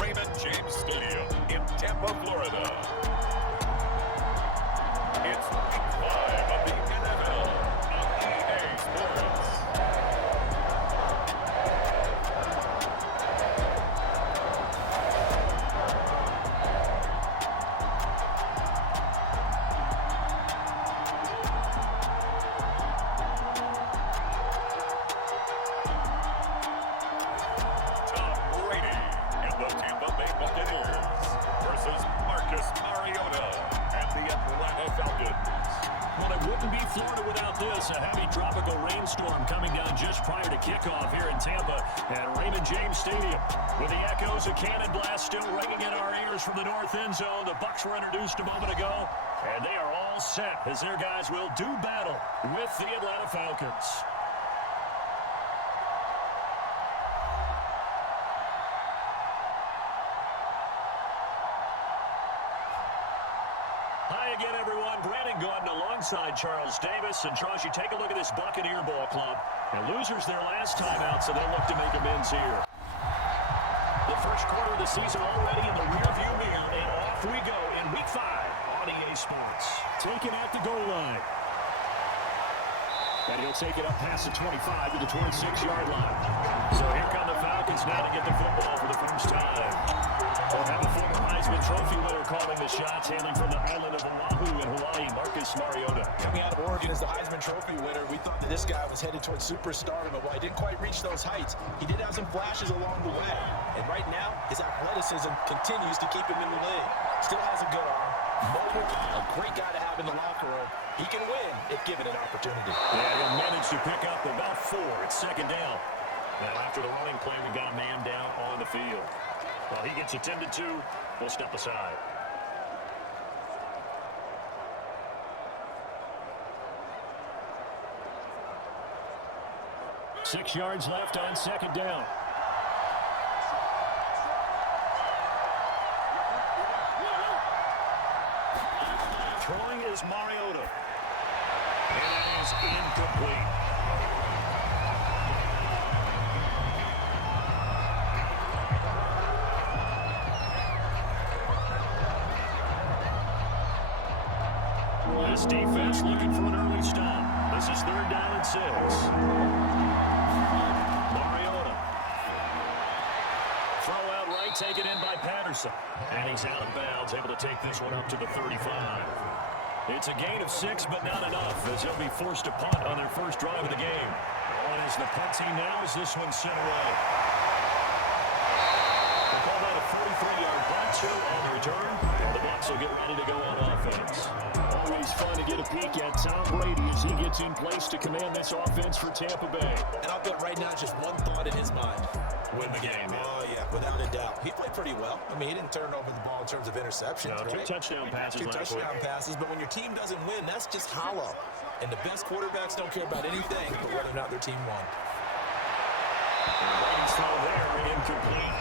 Raymond James Stadium in Tampa, Florida. It's week 5 of the NFL on EA Sports. Tom Brady and the Tampa Bay Buccaneers versus Marcus Mariota and the Atlanta Falcons. Well, it wouldn't be Florida without this. A heavy tropical rainstorm coming down just prior to kickoff here in Tampa at Raymond James Stadium. With the echoes of cannon blast still ringing in our ears from the north end zone, the Bucs were introduced a moment ago, and they are all set as their guys will do battle with the Atlanta Falcons. Hi again, everyone. Brandon Gordon alongside Charles Davis. And Charles, you take a look at this Buccaneer ball club. And losers their last time out, so they'll look to make amends here. The first quarter of the season already in the rearview mirror, and off we go in week 5 on EA Sports. Taken at the goal line. And he'll take it up past the 25 to the 26-yard line. So here come the Falcons now to get the football for the first time. We'll have a former Heisman Trophy winner calling the shots, hailing from the island of Oahu in Hawaii, Marcus Mariota. Coming out of Oregon as the Heisman Trophy winner, we thought that this guy was headed towards superstardom, but while he didn't quite reach those heights, he did have some flashes along the way. And right now, his athleticism continues to keep him in the league. Still has a good arm, mobile, a great guy to have in the locker room. He can win if given an opportunity. Yeah, he'll manage to pick up about 4. It's second down. Now, after the running play, we got a man down on the field. While he gets attended to, we'll step aside. Six yards left on second down. Throwing is Mariota. And it is incomplete. This defense looking for an early stop. This is 3rd down and 6. Mariota. Throw out right, taken in by Patterson. And he's out of bounds, able to take this one up to the 35. It's a gain of 6, but not enough, as he'll be forced to punt on their first drive of the game. On is the punt team now as this one's sent away. They call that a 43-yard punt, 2 on the return. The Bucs will get ready to go on offense. Always fun to get a peek at Tom Brady as he gets in place to command this offense for Tampa Bay. And I'll bet right now just one thought in his mind. Win the game. Oh, yeah, without a doubt. He played pretty well. I mean, he didn't turn over the ball in terms of interceptions, No, 2 touchdown passes. 2 touchdown passes, but when your team doesn't win, that's just hollow. And the best quarterbacks don't care about anything but whether or not their team won. Brady's throw there, incomplete.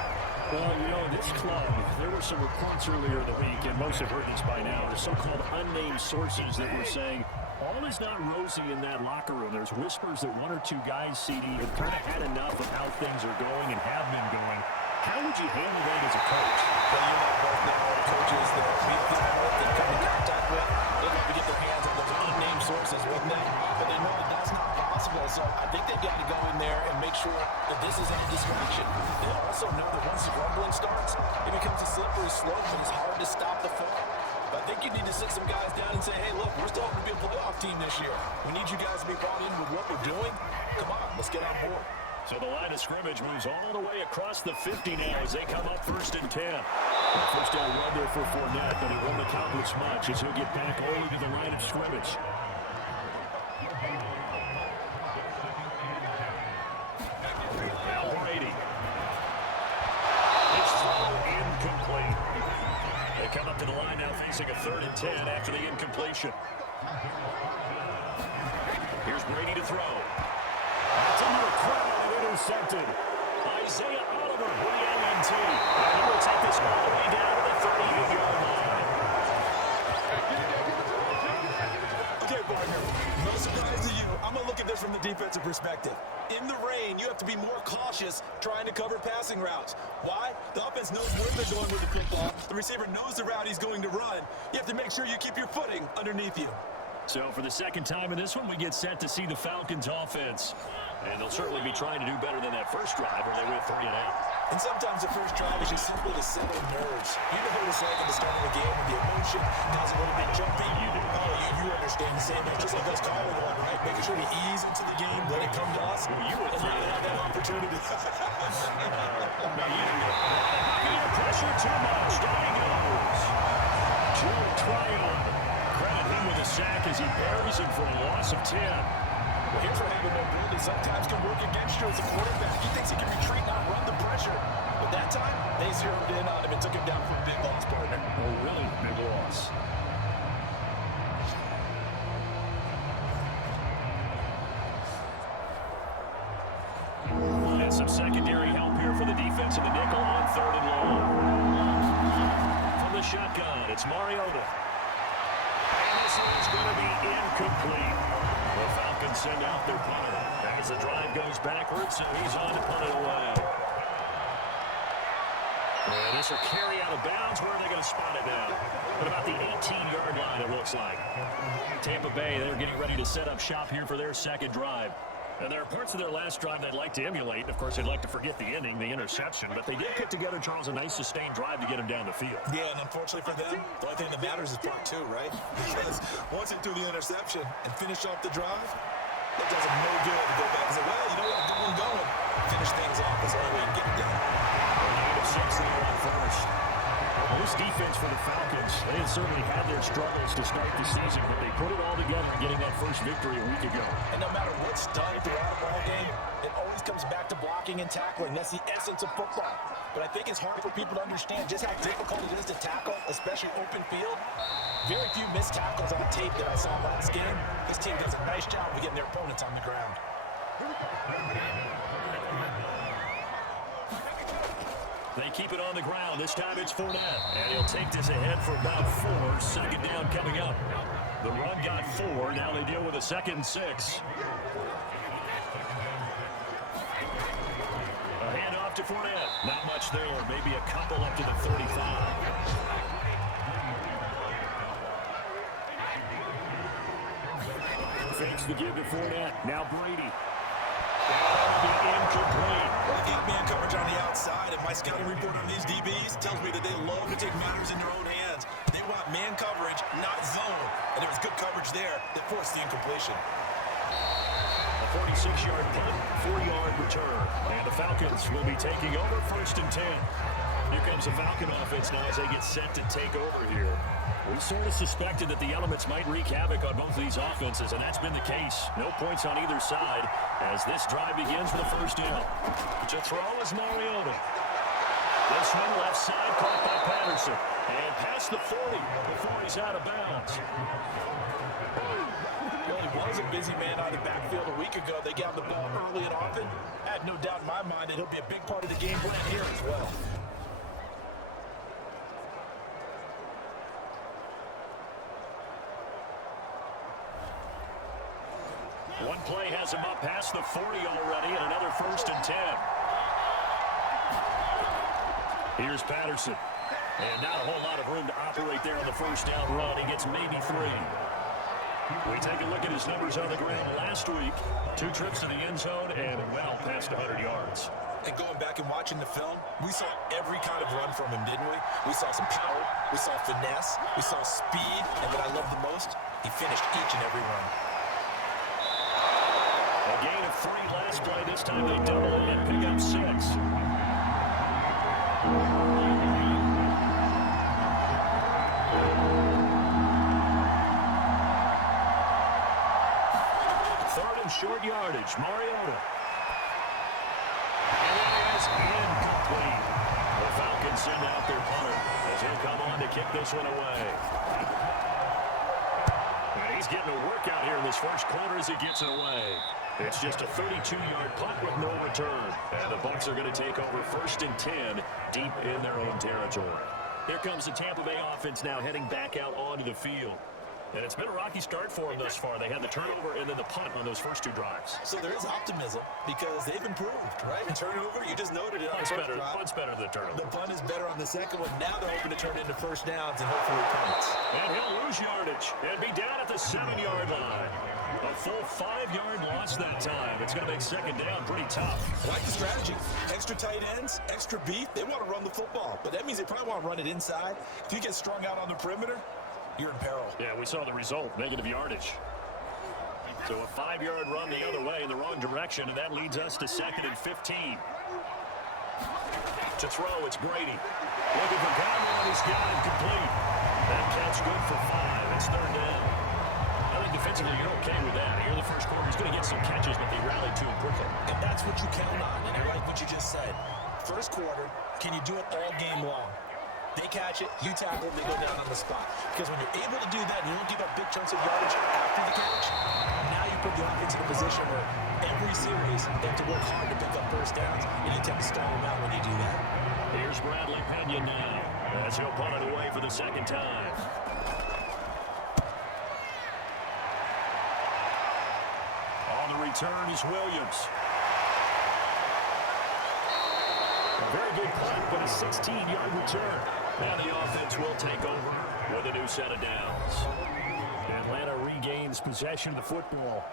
Well, you know, this club, there were some reports earlier in the week, and most have heard this by now, the so-called unnamed sources that were saying all is not rosy in that locker room. There's whispers that 1 or 2 guys, CD, have kind of had enough of how things are going and have been going. How would you handle that as a coach? Well, you know, both now coaches that we've dealt with and come in contact with, they like to get their hands on those unnamed sources with them, but they know that that's not possible. So I think they've got to go in there and make sure that this isn't a distraction. They also know that once the rumbling starts, it becomes a slippery slope and it's hard to stop the flow. But I think you need to sit some guys down and say, hey, look, we're still going to be a playoff team this year. We need you guys to be brought in with what we're doing. Come on, let's get on board. So the line of scrimmage moves all the way across the 50 now as they come up 1st and 10. First down run there for Fournette, but he won't accomplish much as he'll get back only to the line of scrimmage. Now Brady. His throw incomplete. They come up to the line now facing a 3rd and 10 after the incompletion. Here's Brady to throw. That's under a crowd and intercepted. Isaiah Oliver with the LNT. And he will take this all the way down to the 38-yard line. Okay, partner, no surprise to you. I'm a look at this from the defensive perspective. In the rain, you have to be more cautious trying to cover passing routes. Why? The offense knows where they're going with the football. The receiver knows the route he's going to run. You have to make sure you keep your footing underneath you. So for the second time in this one, we get set to see the Falcons offense. And they'll certainly be trying to do better than that first drive where they went 3 and out. And sometimes the first drive is just simply to settle nerves. You know what it's like at the start of the game when the emotion has a little bit jumpy. You understand the same. That's just like us calling one, right? Making sure we ease into the game, let it come to us. You would have that opportunity. Pressure too much. Down he goes. Joe Tryon. Credit him with a sack as he buries him for a loss of 10. Well, here's what having mobility sometimes can work against you as a quarterback. He thinks he can retreat, not run the pressure. But that time, they zeroed in on him and took him down for a big loss, partner. Oh, really big loss. And some secondary help here for the defense in the nickel on 3rd and long. From the shotgun, it's Mariota. And this one's going to be incomplete. The Falcons send out their punter. As the drive goes backwards, so he's on to punt it away. And this will carry out of bounds. Where are they going to spot it now? At about the 18-yard line, it looks like. Tampa Bay, they're getting ready to set up shop here for their second drive. And there are parts of their last drive they'd like to emulate. Of course, they'd like to forget the ending, the interception. But they did put together, Charles, a nice sustained drive to get him down the field. Yeah, and unfortunately for them, the only thing that matters is part 2, right? Because once they do the interception and finish off the drive, it does them no good to go back and say, well, you know what, I'm going. Finish things off is the only way you can get it done. Negative 6 there on first. Well, this defense for the Falcons, they had certainly had their struggles to start the season, but they put it all together getting that first victory a week ago. And no matter what's done throughout a ball game, it always comes back to blocking and tackling. That's the essence of football. But I think it's hard for people to understand just how difficult it is to tackle, especially open field. Very few missed tackles on tape that I saw last game. This team does a nice job of getting their opponents on the ground. They keep it on the ground. This time it's Fournette. And he'll take this ahead for about 4. Second down coming up. The run got 4. Now they deal with a 2nd and 6. A handoff to Fournette. Not much there. Maybe a couple up to the 35. Fakes the give to Fournette. Now Brady. Incomplete. Well, they got man coverage on the outside, and my scouting report on these DBs tells me that they love to take matters in their own hands. They want man coverage, not zone. And there was good coverage there that forced the incompletion. A 46-yard punt, 4-yard return. And the Falcons will be taking over 1st and 10. Here comes the Falcon offense now as they get set to take over here. We sort of suspected that the elements might wreak havoc on both of these offenses, and that's been the case. No points on either side as this drive begins for the first down. To throw is Mariota. This one left side caught by Patterson. And past the 40 before he's out of bounds. Well, he was a busy man out of the backfield a week ago. They got the ball early and often. I had no doubt in my mind that he'll be a big part of the game plan here as well. One play has him up past the 40 already, and another 1st and 10. Here's Patterson. And not a whole lot of room to operate there on the first down run. He gets maybe 3. We take a look at his numbers on the ground last week. 2 trips to the end zone and well past 100 yards. And going back and watching the film, we saw every kind of run from him, didn't we? We saw some power, we saw finesse, we saw speed, and what I love the most, he finished each and every run. A gain of 3 last play. This time they double it and pick up 6. Short yardage, Mariota. And it is incomplete. The Falcons send out their punter as he'll come on to kick this one away. And he's getting a workout here in this first quarter as he gets it away. It's just a 32-yard punt with no return. And the Bucs are going to take over 1st and 10 deep in their own territory. Here comes the Tampa Bay offense now heading back out onto the field. And it's been a rocky start for them thus far. They had the turnover and then the punt on those first 2 drives. So there is optimism because they've improved, right? The turnover, you just noted it on the first drive. Punt's better than the turnover. The punt is better on the second one. Now they're hoping to turn it into first downs and hopefully punts. And he'll lose yardage and be down at the 7-yard line. A full 5-yard loss that time. It's going to make second down pretty tough. I like the strategy. Extra tight ends, extra beef. They want to run the football, but that means they probably want to run it inside. If you get strung out on the perimeter, you're in peril. Yeah, we saw the result, negative yardage. So a 5-yard run the other way in the wrong direction, and that leads us to 2nd and 15. To throw, it's Brady. Looking for Godwin, he's got it complete. That counts good for 5. It's 3rd down. I think defensively you're okay with that. Here in the first quarter, he's going to get some catches, but they rallied to him quickly. And that's what you count on, and I like what you just said. First quarter, can you do it all game long? They catch it, you tackle, they go down on the spot. Because when you're able to do that and you don't give up big chunks of yardage after the catch, now you put the offense in a position where every series they have to work hard to pick up first downs, and you tend to stall them out when you do that. Here's Bradley Pena now as he'll punt it away for the 2nd time. On the return is Williams. A very good punt, but a 16-yard return. And the offense will take over with a new set of downs. Atlanta regains possession of the football.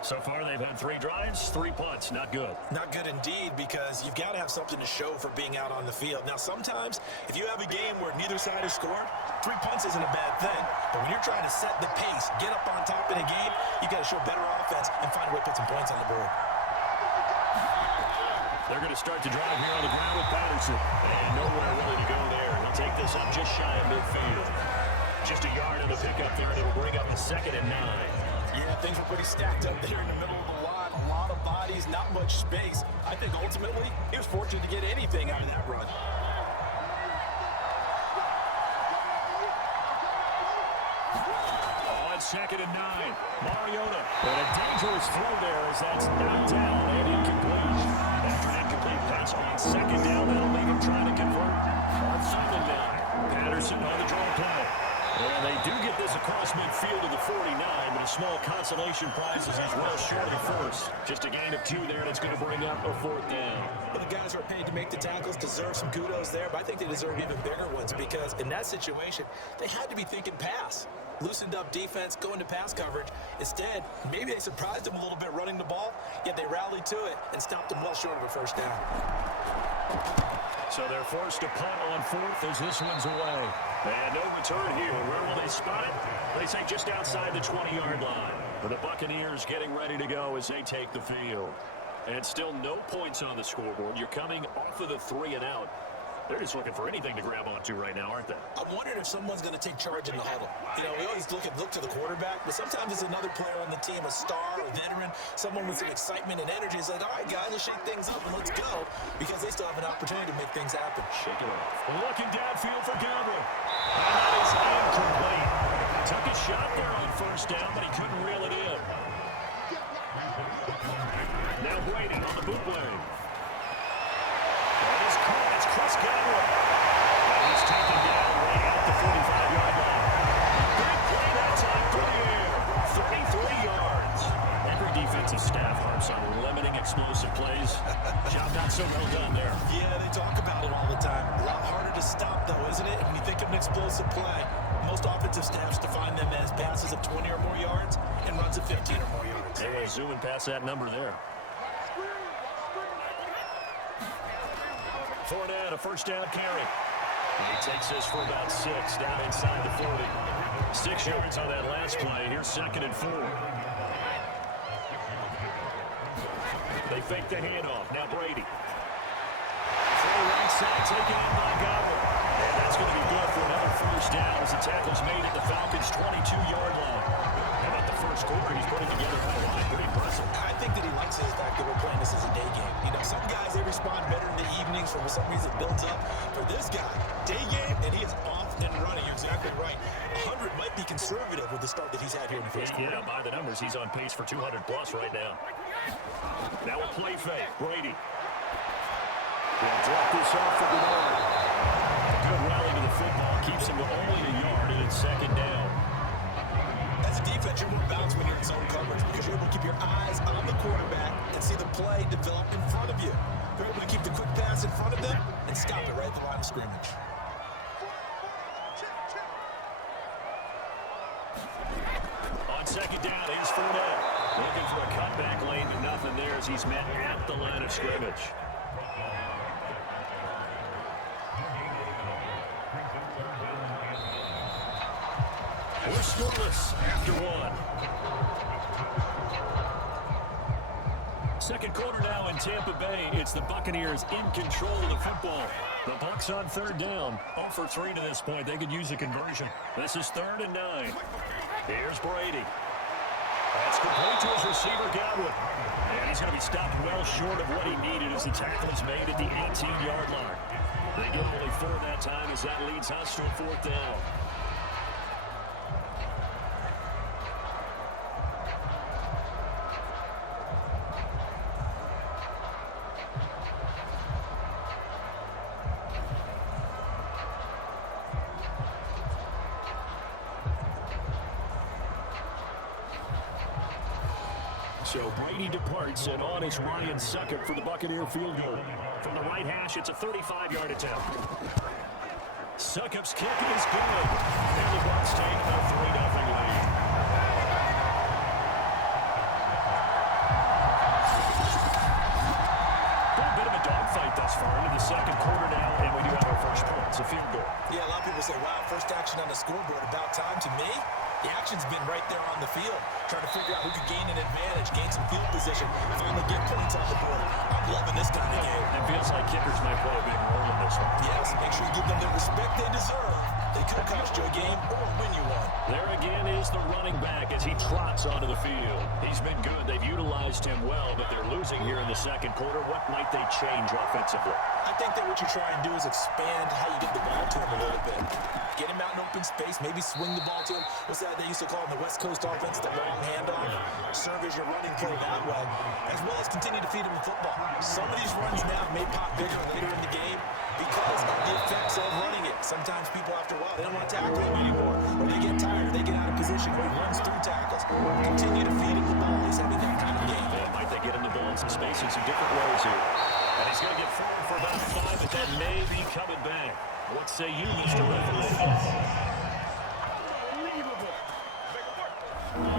So far, they've had 3 drives, 3 punts. Not good. Not good indeed, because you've got to have something to show for being out on the field. Now, sometimes, if you have a game where neither side has scored, 3 punts isn't a bad thing. But when you're trying to set the pace, get up on top in a game, you got to show better offense and find a way to put some points on the board. They're going to start to drive here on the ground with Patterson. And nowhere really to go there. He'll take this up just shy of midfield. Just a yard in the pickup there, and it'll bring up the 2nd and 9. Yeah, things were pretty stacked up there in the middle of the lot. A lot of bodies, not much space. I think ultimately, he was fortunate to get anything out of that run. On 2nd and 9, Mariota. But a dangerous throw there as that's knocked down and incomplete. After an incomplete pass on 2nd down, that'll leave him trying to convert on 3rd and 9. Patterson on the draw play. And they do get this across midfield to the 49, but a small consolation prize is he's well short of the first. Just a gain of 2 there, and it's going to bring up a 4th down. Well, the guys who are paid to make the tackles deserve some kudos there, but I think they deserve even bigger ones because in that situation, they had to be thinking pass. Loosened up defense, going to pass coverage. Instead, maybe they surprised them a little bit running the ball, yet they rallied to it and stopped them well short of a first down. So they're forced to punt on 4th as this one's away. And no return here. Where will they spot it? They say just outside the 20-yard line. For the Buccaneers getting ready to go as they take the field. And still no points on the scoreboard. You're coming off of the 3 and out. They're just looking for anything to grab onto right now, aren't they? I'm wondering if someone's going to take charge in the huddle. You know, we always look to the quarterback, but sometimes it's another player on the team, a star, a veteran, someone with some excitement and energy. It's like, all right, guys, let's shake things up and let's go, because they still have an opportunity to make things happen. Shake it off. Looking downfield for Godwin. And that is incomplete. Took a shot there on 1st down, but he couldn't reel it in. Now Brady on the bootleg. It's Chris Godwin. He's taken down right at the 45-yard line. Big play that time through the air. 33 yards. Every defensive staff harps on limiting explosive plays. Job not so well done there. Yeah, they talk about it all the time. A lot harder to stop, though, isn't it? When you think of an explosive play, most offensive staffs define them as passes of 20 or more yards and runs of 15 or more yards. They will zoom and pass that number there. Fournette, a 1st down carry. He takes this for about 6 down inside the 40. 6 yards on that last play. Here's 2nd and 4. They fake the handoff. Now Brady. Throw right side, taken in by Godwin. And that's going to be good for another 1st down as the tackle's made at the Falcons' 22-yard line. How about the first quarter he's putting together for the line? Pretty impressive. I think that he likes the fact that we're playing this as a day game. You know, some guys, they respond better in the evenings for some reason it builds up. For this guy, day game, and he is off and running. You're exactly right. 100 might be conservative with the start that he's had here in the first quarter. Yeah, by the numbers, he's on pace for 200-plus right now. Now a play fake. Brady. He'll drop this off for Bernard. A good rally to the football. Keeps him to only a yard, and it's 2nd down. defense, you're more balanced when you're in zone coverage because you're able to keep your eyes on the quarterback and see the play develop in front of you. They're able to keep the quick pass in front of them and stop it right at the line of scrimmage. On second down, here's Fournette. Looking for a cutback lane, but nothing there as he's met at the line of scrimmage. We're scoreless after one. Second quarter now in Tampa Bay. It's the Buccaneers in control of the football. The Bucs on third down. 0 for 3 to this point. They could use a conversion. This is 3rd and 9. Here's Brady. That's complete to his receiver, Godwin. And he's going to be stopped well short of what he needed as the tackle is made at the 18-yard line. They get only 4 that time as that leads us to a 4th down. So Brady departs, and on is Ryan Succop for the Buccaneer field goal. From the right hash, it's a 35-yard attempt. Succop's kick is good. And the Bucs take a 3-0 lead. A bit of a dogfight thus far into the second quarter now, and we do have our first point. It's a field goal. Yeah, a lot of people say, wow, first action on the scoreboard, about time. To me, the action's been right there on the field, trying to figure out who could gain an advantage, gain some field position, finally get points on the board. I'm loving this kind of game. It feels like kickers might play a big role in this one. Yes, make sure you give them the respect they deserve. They could cost you a game or win you one. There again is the running back as he trots onto the field. He's been good. They've utilized him well, but they're losing here in the second quarter. What might they change offensively? I think that what you try and do is expand how you get the ball to him a little bit. Get him out in open space, maybe swing the ball to him. What's that they used to call in the West Coast offense, the long handoff? Serve as your running play that way, as well as continue to feed him the football. Some of these runs now may pop bigger later in the game because of the effects of running it. Sometimes people, after a while, they don't want to tackle him anymore, or they get tired, they get out of position, or he runs through tackles. Continue to feed him the ball. He's having that kind of game. Yeah, might they get him the ball in some space in some different ways here. And he's going to get forward for about 5, but that may be coming back. What say you, Mr. Referee?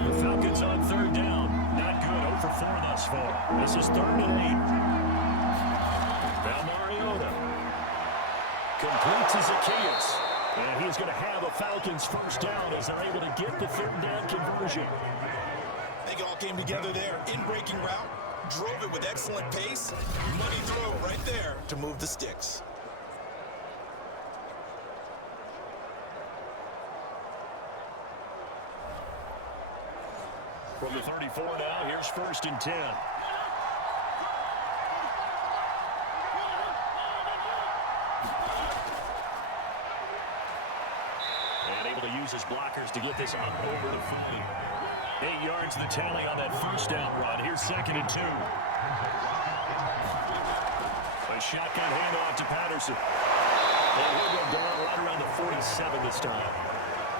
The Falcons on third down. Not good. 0 for 4 thus far. This is 3rd and 8. Now Mariota completes to Zacchaeus. And he's going to have a Falcons first down as they're able to get the 3rd down conversion. I think it all came together there. In-breaking route. Drove it with excellent pace. Money throw right there to move the sticks. From the 34 now, here's 1st and 10. And able to use his blockers to get this up over the 40. 8 yards the tally on that first down run. Here's 2nd and 2. A shotgun handoff to Patterson. And he'll go down right around the 47 this time.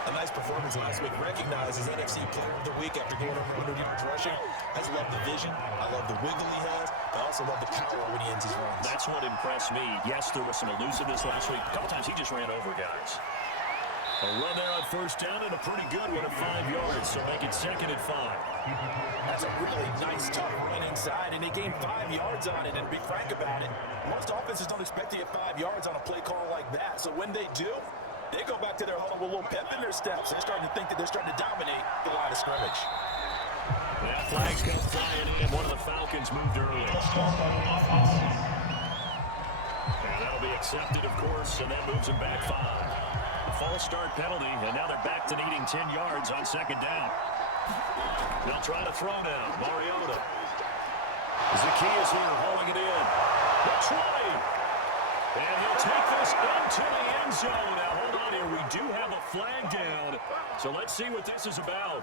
A nice performance last week. Recognized as NFC Player of the Week after going over 100 yards rushing. I just love the vision. I love the wiggle he has. I also love the power when he ends his runs. That's what impressed me. Yes, there was some elusiveness last week. A couple times he just ran over guys. A run there on first down and a pretty good one at 5 yards, so make it 2nd and 5. That's a really nice, tough run inside, and they gained 5 yards on it. And to be frank about it, most offenses don't expect to get 5 yards on a play call like that. So when they do, they go back to their huddle with a little pep in their steps. They're starting to think that they're starting to dominate the line of scrimmage. That flag's come flying in. One of the Falcons moved early. And that'll be accepted, of course, and that moves them back 5. False start penalty, and now they're back to needing 10 yards on 2nd down. They'll try to throw now. Mariota. Zacchaeus here hauling it in. That's right. And he'll take this into the end zone. Now, hold on here. We do have a flag down. So let's see what this is about.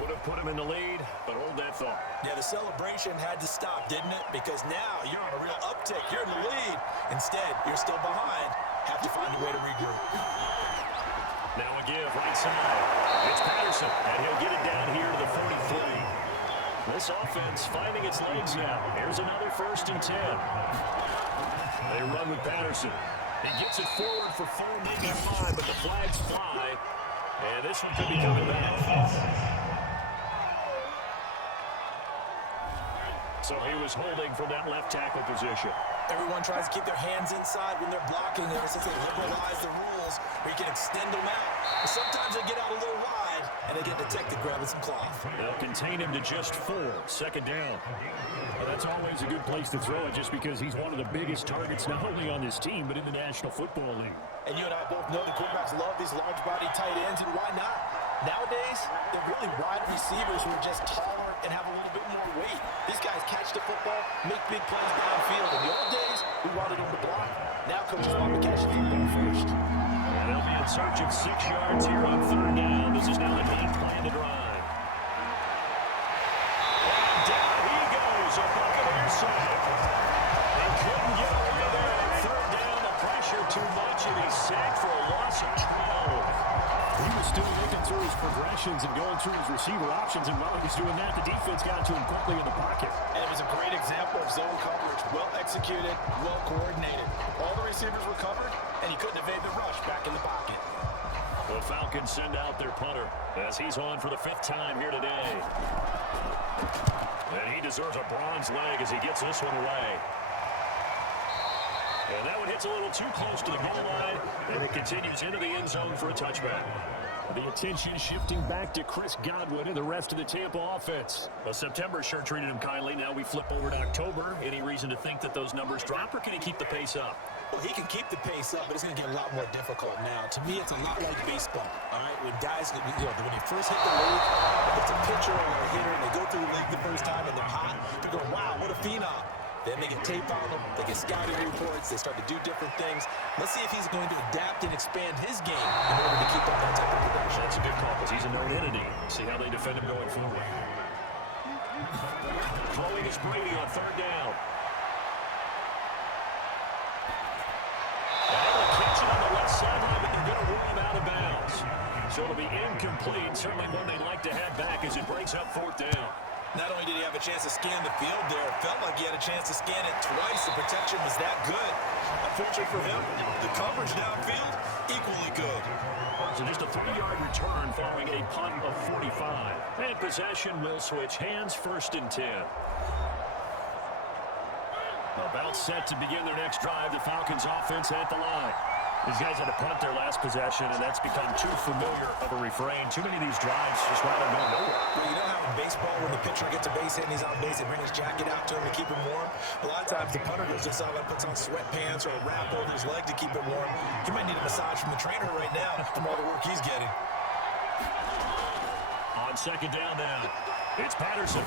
Would have put him in the lead, but hold that thought. Yeah, the celebration had to stop, didn't it? Because now you're on a real uptick. You're in the lead. Instead, you're still behind. Have to find a way to regroup. Now a give right side. It's Patterson, and he'll get it down here to the 43. This offense finding its legs now. Here's another 1st and 10. They run with Patterson. He gets it forward for 4, maybe 5, but the flags fly. And this one could be coming back. So he was holding for that left tackle position. Everyone tries to keep their hands inside when they're blocking there since they liberalize the rules where you can extend them out. But sometimes they get out a little wide, and they get detected grabbing some cloth. They'll contain him to just 4, 2nd down. Well, that's always a good place to throw it just because he's one of the biggest targets not only on this team but in the National Football League. And you and I both know the quarterbacks love these large-body tight ends, and why not? Nowadays, they're really wide receivers who are just taller and have a little bit more weight. These guys catch the football, make big plays downfield. In the old days, we wanted them to block. Now coaches want to catch the football first. And they'll be in search of 6 yards here on 3rd down. This is now the game plan to drive. And down he goes, a Buccaneers sack. They couldn't get away there on 3rd down. The pressure too much, and he's sacked for a loss of 12. He was still making through his progressions and going through his receiver options, and while he was doing that, the defense got to him quickly in the pocket. And it was a great example of zone coverage. Well executed, well coordinated. All the receivers were covered, and he couldn't evade the rush back in the pocket. The Falcons send out their punter as he's on for the 5th time here today. And he deserves a bronze leg as he gets this one away. And that one hits a little too close to the goal line, and it continues into the end zone for a touchback. The attention shifting back to Chris Godwin and the rest of the Tampa offense. Well, September sure treated him kindly. Now we flip over to October. Any reason to think that those numbers drop, or can he keep the pace up? Well, he can keep the pace up, but it's going to get a lot more difficult now. To me, it's a lot like baseball, all right? When guys, when you first hit the league, if it's a pitcher or a hitter, and they go through the league the first time and they're hot, they go, wow, what a phenom. Then they get tape on them, they get scouting reports, they start to do different things. Let's see if he's going to adapt and expand his game in order to keep up that type of production. That's a good call, because he's a known entity. See how they defend him going forward. Throwing is Brady on 3rd down. And they'll catch it on the left sideline, but they're going to rule him out of bounds. So it'll be incomplete, certainly one they'd like to have back as it breaks up 4th down. Not only did he have a chance to scan the field there, it felt like he had a chance to scan it twice. The protection was that good. Unfortunately for him, the coverage downfield, equally good. So just a 3-yard return following a punt of 45. And possession will switch hands, 1st and 10. About set to begin their next drive, the Falcons offense at the line. These guys had to punt their last possession, and that's become too familiar of a refrain. Too many of these drives just want to go nowhere. Well, you know how in baseball, when the pitcher gets a base hit and he's on base, they bring his jacket out to him to keep him warm? A lot of times the punter goes just out and puts on sweatpants or a wrap over his leg to keep him warm. He might need a massage from the trainer right now from all the work he's getting. On 2nd down now, it's Patterson.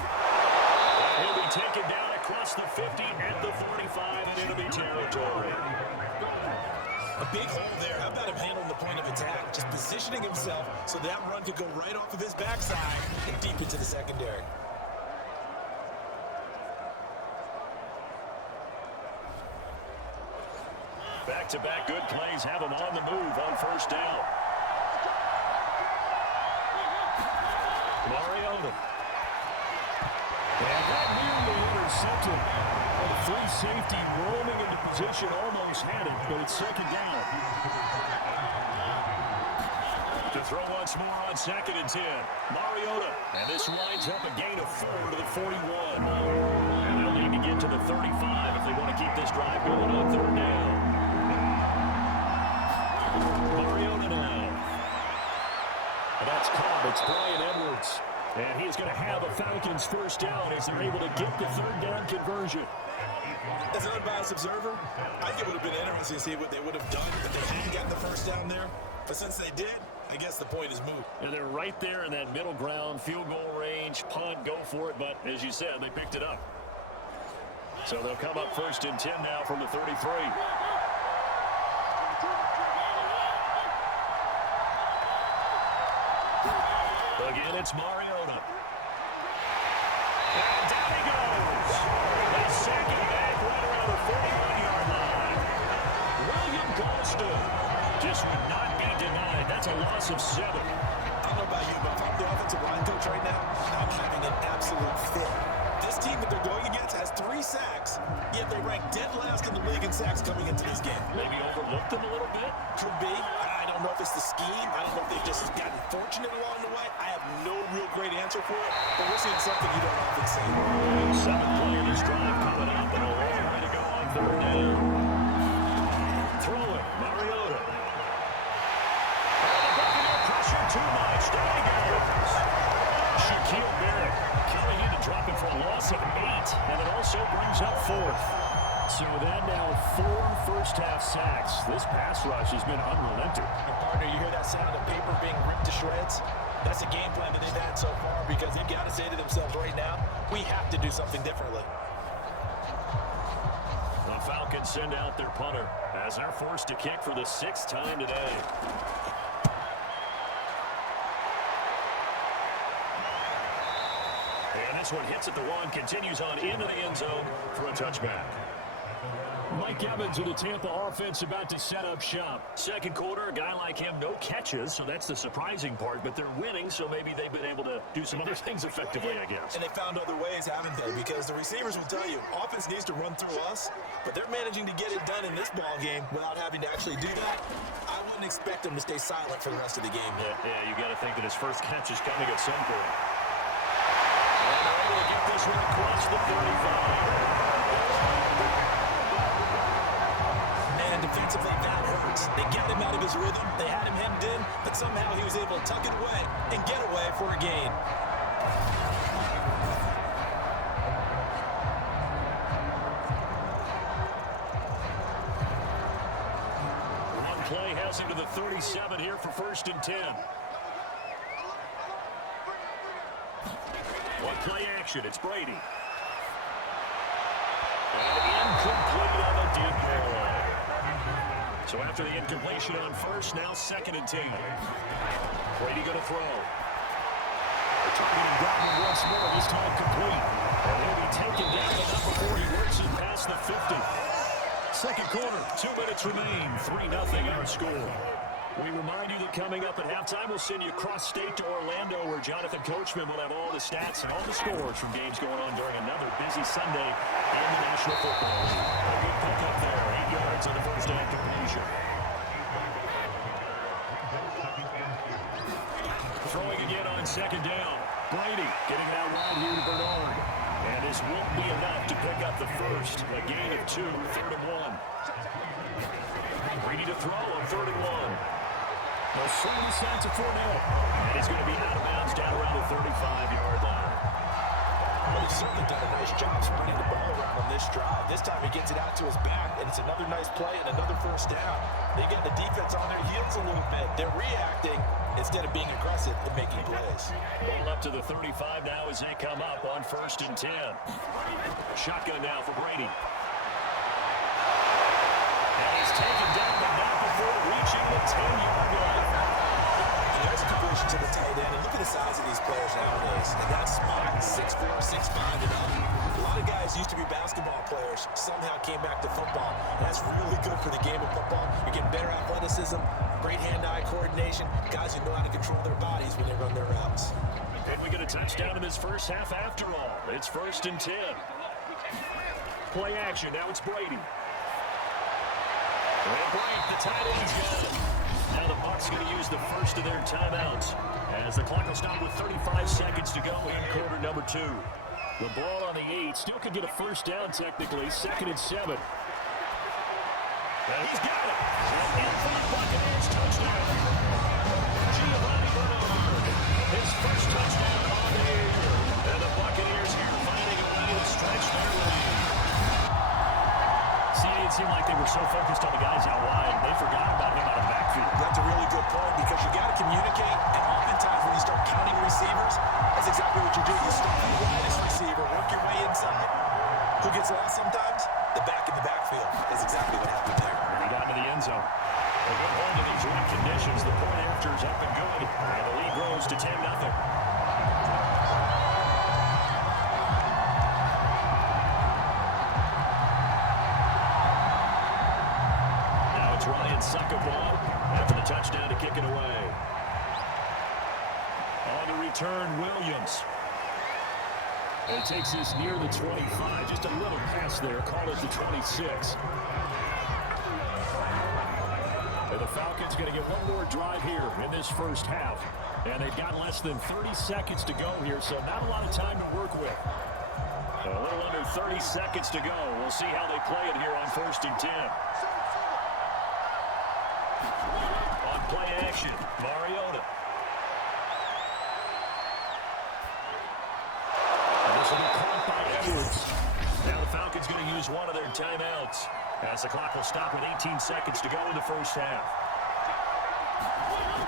He'll be taken down across the 50 and the 45 and enemy territory. A big hole there. How about him handling the point of attack? Just positioning himself so that run could go right off of his backside and deep into the secondary. Back-to-back good plays have him on the move on 1st down. Mariota. And that nearly intercepted. The free safety roaming into position, almost had it, but it's 2nd down. To throw once more on 2nd and 10. Mariota. And this winds up a gain of 4 to the 41. And they'll need to get to the 35 if they want to keep this drive going on 3rd down. Mariota now. And that's caught. It's Bryan Edwards. And he's going to have a Falcons 1st down as they're able to get the 3rd down conversion. As an unbiased observer, I think it would have been interesting to see what they would have done if they hadn't gotten the 1st down there. But since they did, I guess the point is moot. And they're right there in that middle ground, field goal range, punt, go for it. But as you said, they picked it up. So they'll come up 1st and 10 now from the 33. Again, it's Mariota. Mariota. And down he goes. They sack him back right around the 41-yard line. William Galston just would not be denied. That's a loss of 7. I don't know about you, but if I'm the offensive line coach right now, I'm having an absolute fit. This team that they're going against has 3 sacks, yet they rank dead last in the league in sacks coming into this game. Maybe overlooked them a little bit? Could be. I don't know if it's the scheme. I don't know if they've just gotten fortunate along the way. I have no real great answer for it, but we're seeing something you don't often see. 7th play of this drive coming up, and a long way to go on 3rd down. Throwing, Mariota. And the Buccaneer pressure too much. Down he goes. Shaquille Barrett killing in to drop it for a loss of 8, and it also brings up 4th. So that now 4 first-half sacks. This pass rush has been unrelenting. And partner, you hear that sound of paper being ripped to shreds? That's a game plan that they've had so far because they've got to say to themselves right now, we have to do something differently. The Falcons send out their punter as they're forced to kick for the 6th time today. And this one hits at the 1, continues on into the end zone for a touchback. Mike Evans of the Tampa offense about to set up shop. Second quarter, a guy like him, no catches, so that's the surprising part, but they're winning, so maybe they've been able to do some other things effectively, I guess. And they found other ways, haven't they? Because the receivers will tell you, offense needs to run through us, but they're managing to get it done in this ball game without having to actually do that. I wouldn't expect them to stay silent for the rest of the game. Yeah, you got to think that his first catch is coming at some point. And they're able to get this one across the 35. Defensively, that hurts. They get him out of his rhythm. They had him hemmed in, but somehow he was able to tuck it away and get away for a gain. One play has him to the 37 here for 1st and 10. One play action. It's Brady. And incomplete on the deep ball. So after the incompletion on 1st, now 2nd and 10. Brady going to throw. Targeting Brown once more, this time complete. And he'll be taken down enough before he works it past the 50. Second quarter, 2 minutes remain, 3-0 our score. We remind you that coming up at halftime, we'll send you cross-state to Orlando, where Jonathan Coachman will have all the stats and all the scores from games going on during another busy Sunday in the National Football League. A good pickup there, 8 yards on the first down completion. Throwing again on 2nd down. Brady getting it out wide here to Bernard. And this won't be enough to pick up the first. A gain of 2, 3rd and 1. Brady to throw on 3rd and 1. They'll swing this out to Fournette. And he's going to be out of bounds down around the 35-yard line. Well, he's certainly done a nice job spreading the ball around on this drive. This time he gets it out to his back, and it's another nice play and another first down. They get the defense on their heels a little bit. They're reacting instead of being aggressive and making plays. Ball up to the 35 now as they come up on 1st and 10. Shotgun now for Brady. And he's taken down, but not before reaching the 10-yard line. There's a completion to the tight end, and look at the size of these players nowadays. And that's smart, 6'4", 6'5", and up. A lot of guys used to be basketball players, somehow came back to football. And that's really good for the game of football. You're getting better athleticism, great hand-eye coordination, guys who know how to control their bodies when they run their routes. And we get a touchdown in this first half after all. It's 1st and 10. Play action, now it's Brady. And break, the tight end's got it. Now the Bucs going to use the first of their timeouts as the clock will stop with 35 seconds to go in quarter number 2. The ball on the 8 still could get a first down technically, 2nd and 7. And he's got it. And in for the Buccaneers touchdown. Giovanni Bernard, his first touchdown on the year. And the Buccaneers here finding a way to stretch their lead. See, it seemed like they were so focused on the guys out wide, they forgot about him out of the backfield. That's a really good point because you got to communicate, and oftentimes when you start counting receivers, that's exactly what you do. You start with the widest receiver, work your way inside. Who gets lost sometimes? The back in the backfield. That's exactly what happened there. And he got into the end zone. They go on to these rough conditions. The point after is up and good, and the lead grows to 10-0. suck a ball after the touchdown to kick it away. On the return, Williams. And it takes this near the 25. Just a little pass there. Call it the 26. And the Falcons going to get one more drive here in this first half. And they've got less than 30 seconds to go here, so not a lot of time to work with. A little under 30 seconds to go. We'll see how they play it here on 1st and 10. On play action, Mariota. And this will be caught by Edwards. Now the Falcons going to use one of their timeouts, as the clock will stop with 18 seconds to go in the first half.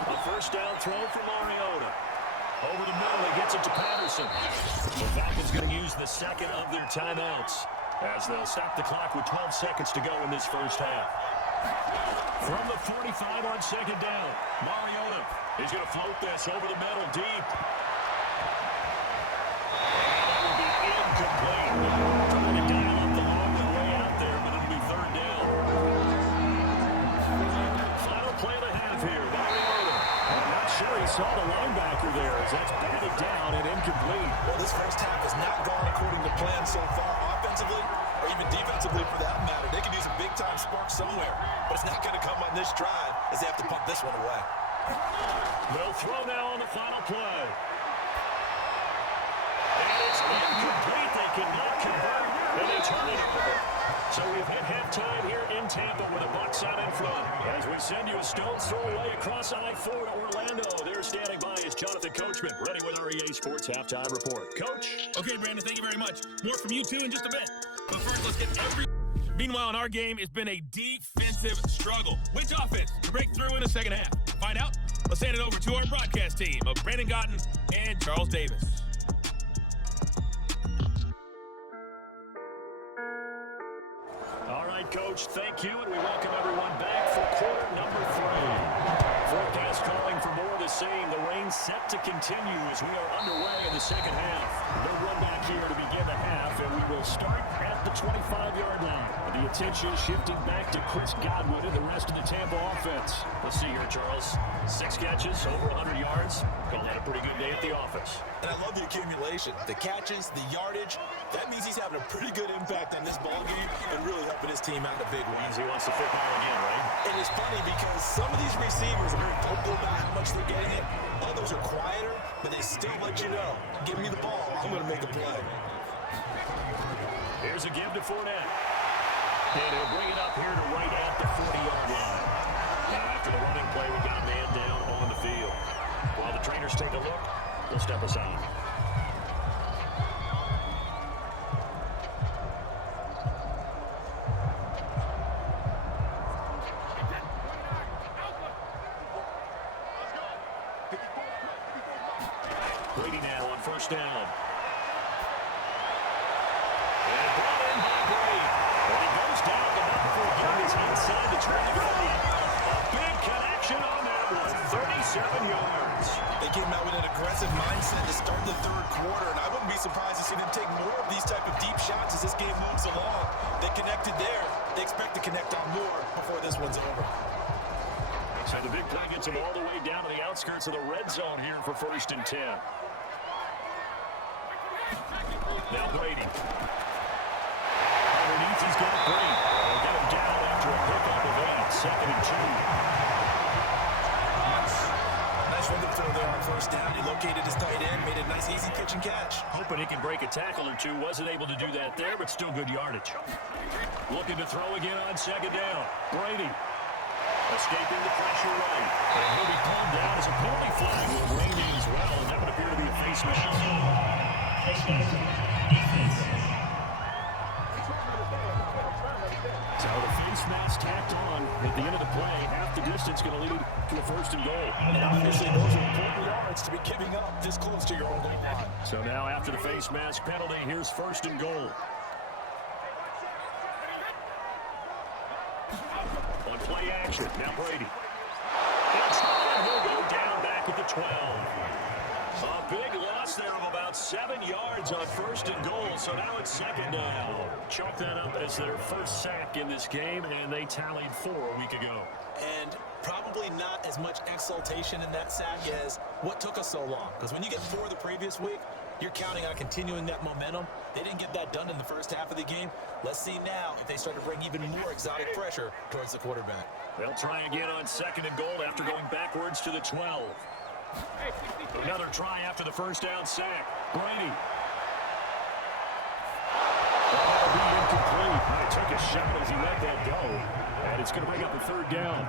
A first down throw for Mariota. Over the middle, he gets it to Patterson. The Falcons going to use the second of their timeouts, as they'll stop the clock with 12 seconds to go in this first half. From the 45 on second down, Mariota is going to float this over the middle deep. And it will be incomplete. Trying to dial up the long way out there, but it'll be third down. Final play of the half here, Mariota. I'm not sure he saw the linebacker there, as that's batted down and incomplete. Well, this first half has not gone according to plan so far, offensively or even defensively for that matter. They could use a big-time spark somewhere, but it's not going to come on this drive, as they have to punt this one away. They'll throw now on the final play. And it's incomplete. They cannot convert, and they turn it over. So we've hit halftime here in Tampa with the Bucs out in front. As we send you a stone's throw away across I-4 to Orlando. There standing by is Jonathan Coachman, ready with our EA Sports Halftime Report. Coach? Okay, Brandon, thank you very much. More from you two in just a bit. But first, let's get every... Meanwhile, in our game, it's been a defensive struggle. Which offense to break through in the second half? To find out, let's hand it over to our broadcast team of Brandon Gotten and Charles Davis. All right, Coach, thank you, and we welcome everyone back for quarter number 3. Forecast calling for more of the same. The rain set to continue as we are underway in the second half. No run back here to begin the half, and we will start at the 25-yard line. The attention shifting back to Chris Godwin and the rest of the Tampa offense. Let's see here, Charles. 6 catches, over 100 yards. Call that a pretty good day at the office. And I love the accumulation, the catches, the yardage. That means he's having a pretty good impact on this ballgame and really helping his team out in a big way. Means he wants the football again, right? And it's funny because some of these receivers are very vocal about how much they're getting it. Others are quieter, but they still let you know, give me the ball, I'm going to make a play. Here's a give to Fournette. And he'll bring it up here to right at the 40-yard line. Now after the running play, we got a man down on the field. While the trainers take a look, we'll step aside. Brady now on first down. And brought in by Brady. But he goes down the number 4 yards inside the 20-yard line. A big connection on that one. 37 yards. They came out with an aggressive mindset to start the third quarter, and I wouldn't be surprised to see them take more of these type of deep shots as this game moves along. They connected there. They expect to connect on more before this one's over. So the big play gets him all the way down to the outskirts of the red zone here for 1st and 10. Now Brady. Underneath, he's got Brady. They'll get him down after a pickup of 8. 2nd and 2. Nice run throw there on first down. He located his tight end, made a nice easy pitch and catch. Hoping he can break a tackle or two. Wasn't able to do that there, but still good yardage. Looking to throw again on 2nd down. Brady. Escaping the pressure right. And he'll be pulled down as a penalty flag will bring in as well. And that would appear to be a face mask. So the face mask tacked on at the end of the play. Half the distance going to lead to a 1st and goal. And obviously those are important yards to be giving up this close to your own goal line. So now after the face mask penalty, here's 1st and goal. On play action, now Brady. It's he'll go down back at the 12. A big loss there of about 7 yards on 1st and goal, so now it's 2nd down. Chalk that up as their first sack in this game, and they tallied 4 a week ago. And probably not as much exultation in that sack as what took us so long. Because when you get 4 the previous week, you're counting on continuing that momentum. They didn't get that done in the first half of the game. Let's see now if they start to bring even more exotic pressure towards the quarterback. They'll try again on 2nd and goal after going backwards to the 12. Another try after the first down sack. Brady. That'll be incomplete. He took a shot as he let that go. And it's going to bring up a 3rd down.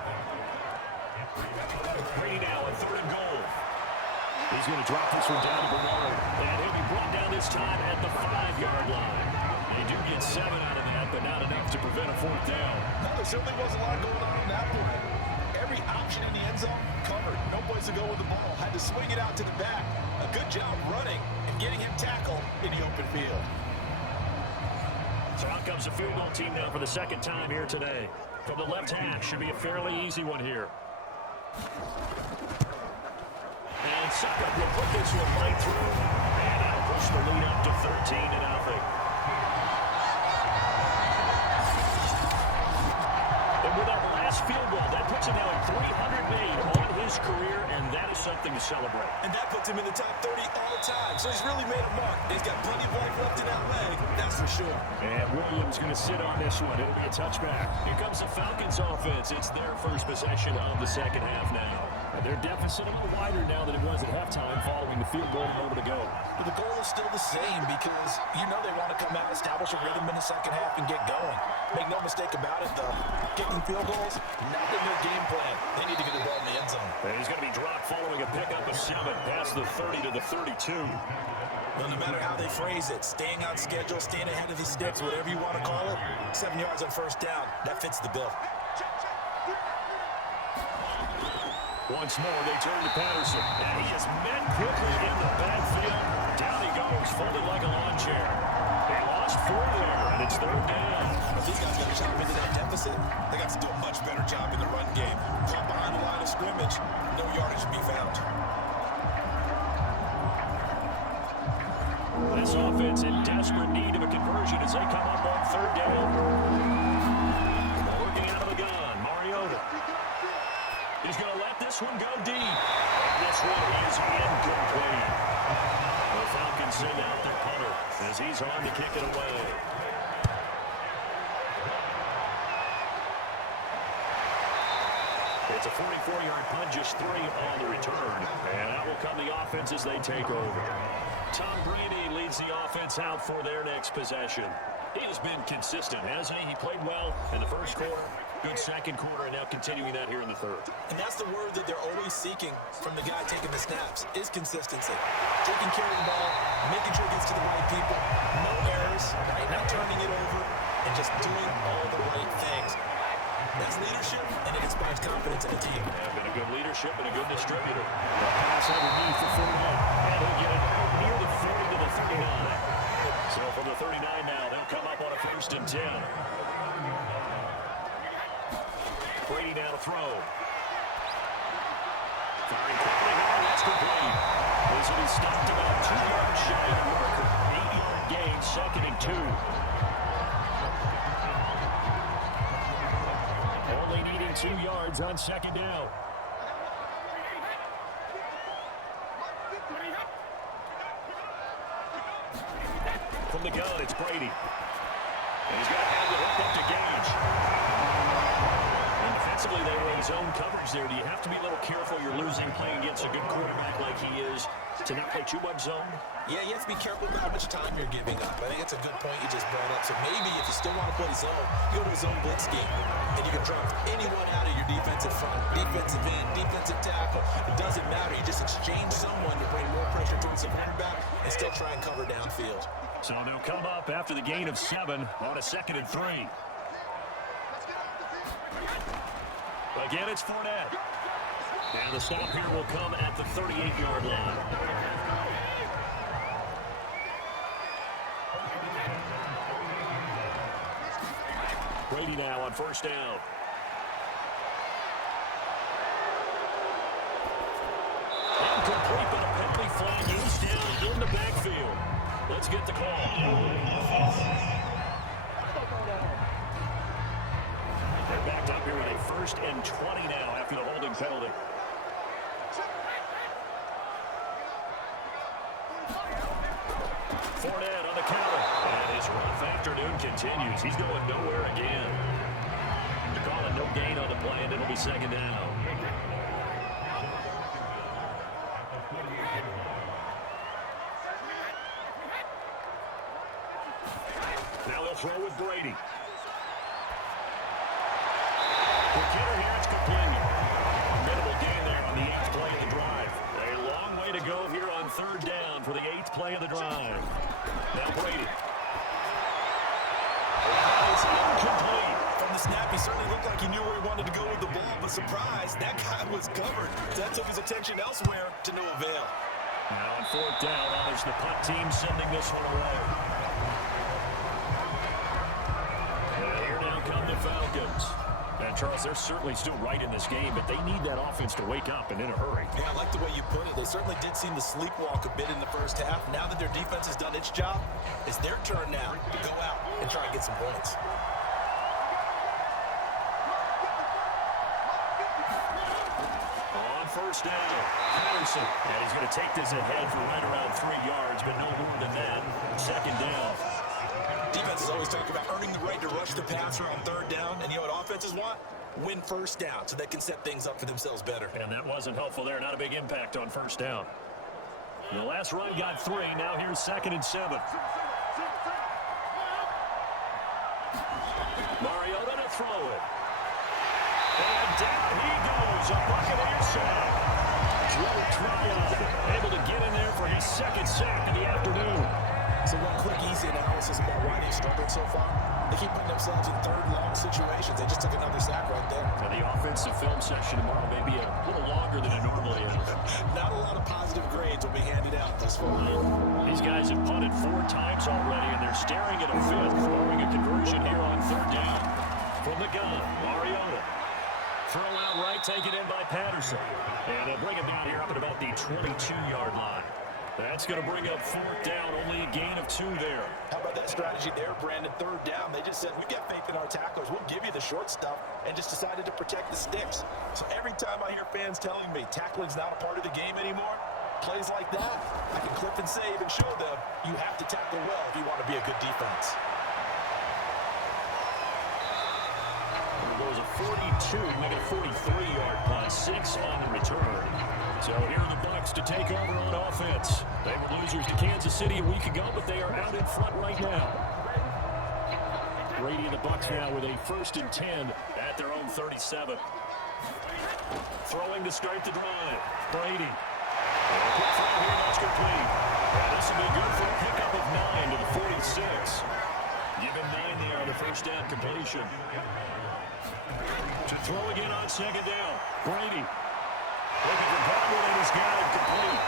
Brady now on 3rd and goal. He's going to drop this one down to below. And he'll be brought down this time at the 5-yard line. They do get 7 out of that, but not enough to prevent a 4th down. No, there certainly wasn't a lot going on in that play. Every option in the end zone covered. No place to go with the ball. Had to swing it out to the back. A good job running and getting him tackled in the open field. So out comes the field goal team now for the 2nd time here today. From the left hash, should be a fairly easy one here. And Suckup will put this one right through. And that'll push the lead up to 13-0. And with that last field goal, that puts him now at 300 made on his career, and that is something to celebrate. And that puts him in the top 30 all time. So he's really made a mark. He's got plenty of life left in that leg, that's for sure. And Williams going to sit on this one. It'll be a touchback. Here comes the Falcons offense. It's their first possession of the 2nd half now. And their deficit a little wider now than it was at halftime following the field goal and over to go. But the goal is still the same because you know they want to come out, establish a rhythm in the 2nd half, and get going. Make no mistake about it, though. Getting field goals, not in their game plan. They need to get the ball in the end zone. And he's going to be dropped following a pickup of 7 past the 30 to the 32. Well, no matter how they phrase it, staying on schedule, staying ahead of the sticks, whatever you want to call it, 7 yards on 1st down, that fits the bill. Once more, they turn to Patterson. And he is met quickly in the backfield. Down he goes, folded like a lawn chair. They lost 4 there, and it's 3rd down. If these guys got to chop into that deficit, they got to do a much better job in the run game. Caught behind the line of scrimmage, no yardage to be found. This offense in desperate need of a conversion as they come up on 3rd down. Working out of the gun, Mariota. He's going to let this one go deep. And this one is incomplete. The Falcons send out their punter as he's on to kick it away. It's a 44-yard punt, just 3 on the return. And out will come the offense as they take over. Tom Brady leads the offense out for their next possession. He has been consistent, hasn't he? He played well in the 1st quarter, good 2nd quarter, and now continuing that here in the 3rd. And that's the word that they're always seeking from the guy taking the snaps, is consistency. Taking care of the ball, making sure it gets to the right people, no errors, right? Not turning it over, and just doing all the right things. That's leadership, and it inspires confidence in the team. Yeah, been a good leadership and a good distributor. Pass underneath the 48, and he'll get it near the 40 to the 39. So from the 39 now, they'll come up on a 1st and 10. Brady now to throw. Firing quickly, that's complete. This will be stopped about 2 yards shy of the marker. 8-yard gain, 2nd and 2. Only needing 2 yards on 2nd down. From the gun, it's Brady. And he's got to have the hook up to Gage. And defensively, they were in zone coverage there. Do you have to be a little careful? You're losing playing against a good quarterback like he is to not play too much zone? Yeah, you have to be careful about how much time you're giving up. I think that's a good point you just brought up. So maybe if you still want to play zone, you go to a zone blitz scheme, and you can drop anyone out of your defensive front, defensive end, defensive tackle. It doesn't matter. You just exchange someone to bring more pressure towards the quarterback and still try and cover downfield. So they'll come up after the gain of 7 on a 2nd and 3. Again, it's Fournette. And the stop here will come at the 38-yard line. Brady now on 1st down. Incomplete, but a penalty flag 20 now after the holding penalty. Fournette on the counter. And his rough afternoon continues. He's going nowhere again. They're calling no gain on the play, and it'll be second down. Now they'll throw with Brady. The killer here is complete. Minimal gain there on the 8th play of the drive. A long way to go here on 3rd down for the 8th play of the drive. Now Brady. That is incomplete. From the snap, he certainly looked like he knew where he wanted to go with the ball, but surprise, that guy was covered. That took his attention elsewhere to no avail. Now on 4th down, there's the punt team sending this one away. And here now come the Falcons. And Charles, they're certainly still right in this game, but they need that offense to wake up and in a hurry. Yeah, I like the way you put it. They certainly did seem to sleepwalk a bit in the first half. Now that their defense has done its job, it's their turn now to go out and try and get some points. On 1st down, Patterson. And he's going to take this ahead for right around 3 yards, but no more than that. 2nd down. Defense is always talking about earning the right to rush the passer on 3rd down. And you know what offenses want? Win 1st down so they can set things up for themselves better. And that wasn't helpful there. Not a big impact on 1st down. The last run got 3. Now here's 2nd and 7. Mariota to throw it. And down he goes. A Buccaneer sack. Joe Tryon able to get in there for his 2nd sack of the afternoon. So one quick, easy analysis about why they've struggled so far. They keep putting themselves in 3rd long situations. They just took another sack right there. And the offensive film session tomorrow may be a little longer than it normally is. Not a lot of positive grades will be handed out this fall. These guys have punted 4 times already, and they're staring at a 5th, barring a conversion here on 3rd down. From the gun, Mariota. Throw out right, taken in by Patterson. And they'll bring it down here up at about the 22-yard line. That's going to bring up 4th down, only a gain of 2 there. How about that strategy there, Brandon? 3rd down, they just said, we've got faith in our tacklers. We'll give you the short stuff, and just decided to protect the sticks. So every time I hear fans telling me tackling's not a part of the game anymore, plays like that, I can clip and save and show them you have to tackle well if you want to be a good defense. There goes a 42, make it a 43-yard plus, 6 on the return. So here are the Bucs to take over on offense. They were losers to Kansas City a week ago, but they are out in front right now. Brady and the Bucs now with a 1st and 10 at their own 37. Throwing to start the drive. Brady. Quick throw here, that's complete. And this will be good for a pickup of 9 to the 46. Give him 9 there on the 1st down completion. To throw again on 2nd down. Brady. Looking for Godwin, and he's got it complete.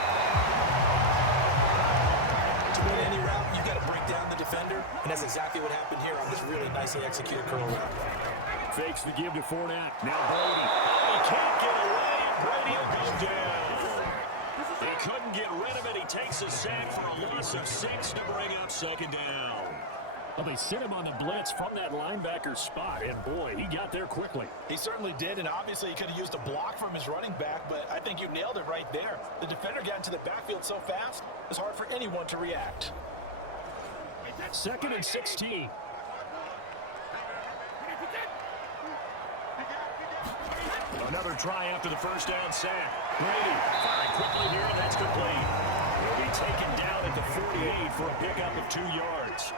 To win any route, you've got to break down the defender, and that's exactly what happened here on this really nicely executed curl route. Fakes the give to Fournette. Now Brady. Oh, he can't get away, and Brady will go down. He couldn't get rid of it. He takes a sack for a loss of 6 to bring up 2nd down. Well, they sit him on the blitz from that linebacker spot, and boy, he got there quickly. He certainly did, and obviously he could have used a block from his running back, but I think you nailed it right there. The defender got into the backfield so fast, it's hard for anyone to react. 2nd and 16. Another try after the 1st down sack. Brady firing quickly here, and that's complete. He'll be taken down at the 48 for a pickup of 2 yards.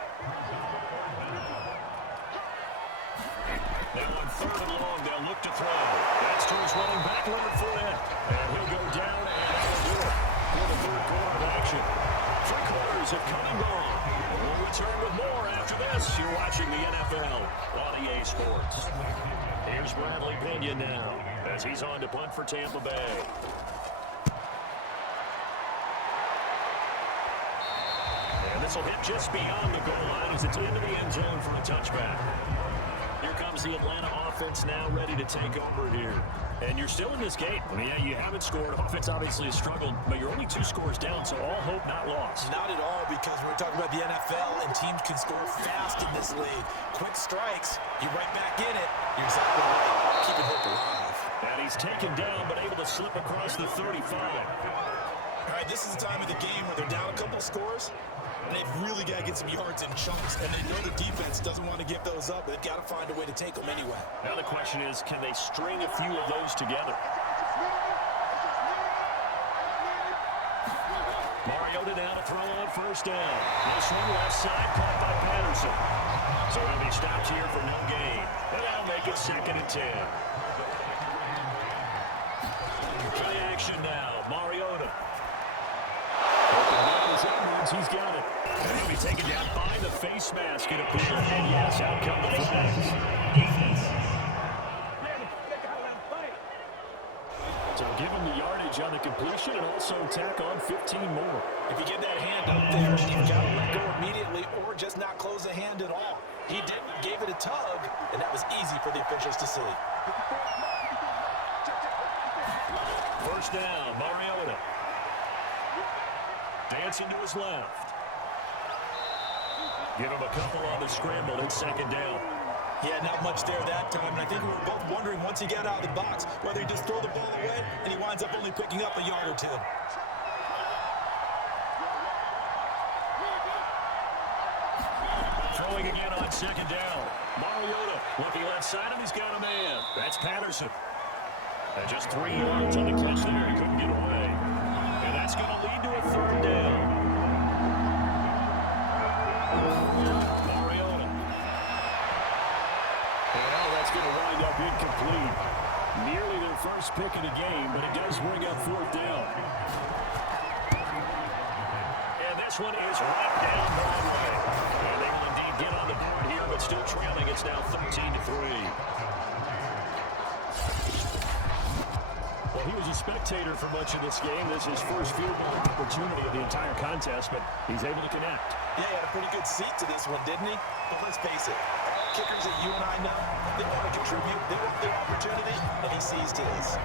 Now on 3rd and long, they'll look to throw. That's to his running back, Leonard Fournette. And he'll go down, and that'll do it for the 3rd quarter of action. 3 quarters have come and gone. We'll return with more after this. You're watching the NFL on EA Sports. Here's Bradley Pinion now as he's on to punt for Tampa Bay. And this will hit just beyond the goal line as it's into the end zone for a touchback. Here comes the Atlanta offense now ready to take over here. And you're still in this game. I mean, yeah, you haven't scored. Offense obviously has struggled, but you're only 2 scores down, so all hope not lost. Not at all, because we're talking about the NFL, and teams can score fast in this league. Quick strikes, you're right back in it. You're exactly right. Keeping hope alive. And he's taken down, but able to slip across the 35. All right, this is the time of the game where they're down a couple of scores, and they've really got to get some yards in chunks, and they know the defense doesn't want to give those up, but they've got to find a way to take them anyway. Now the question is, can they string a few of those together? Mariota down to throw on first down. This one left side, caught by Patterson. So he'll be stopped here for no gain. And that'll make it 2nd and 10. Play action now. Mariota. He's got it. And he'll be taken down by the face mask. And yes, out come the flags. So give him the yardage on the completion and also tack on 15 more. If you get that hand up there, you've got to let go immediately or just not close the hand at all. He didn't, gave it a tug, and that was easy for the officials to see. First down, Mariota. Dancing to his left. Give him a couple on the scramble. It's 2nd down. Yeah, not much there that time. And I think we were both wondering once he got out of the box whether he just throw the ball away and he winds up only picking up a yard or two. Throwing again on 2nd down. Mariota looking left side him. He's got a man. That's Patterson. And just 3 yards on the catch there. He couldn't get away. And that's going to lead to a 3rd down. Mariota. Well, that's going to wind up incomplete. Nearly their first pick of the game, but it does bring up 4th down. And this one is right down Broadway. And they will indeed get on the board here, but still trailing. It's now 13-3. Well, he was a spectator for much of this game. This is his first field goal opportunity of the entire contest, but he's able to connect. Yeah, he had a pretty good seat to this one, didn't he? But let's face it, all kickers that you and I know, they want to contribute. They want their opportunity, and he seized his.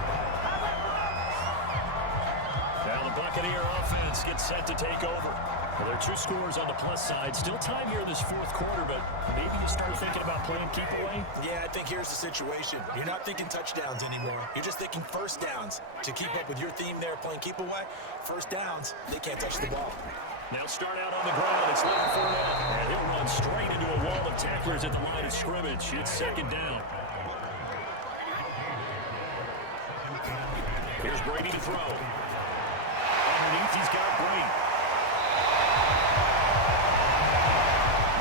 Now the Buccaneer offense gets set to take over. Well, there are 2 scores on the plus side. Still time here in this 4th quarter, but maybe you start thinking about playing keep away? Yeah, I think here's the situation. You're not thinking touchdowns anymore. You're just thinking first downs. To keep up with your theme there, playing keep away, first downs, they can't touch the ball. Now start out on the ground. It's looking for it. And he'll run straight into a wall of tacklers at the line of scrimmage. It's 2nd down. Here's Brady to throw. Underneath, he's got Brady.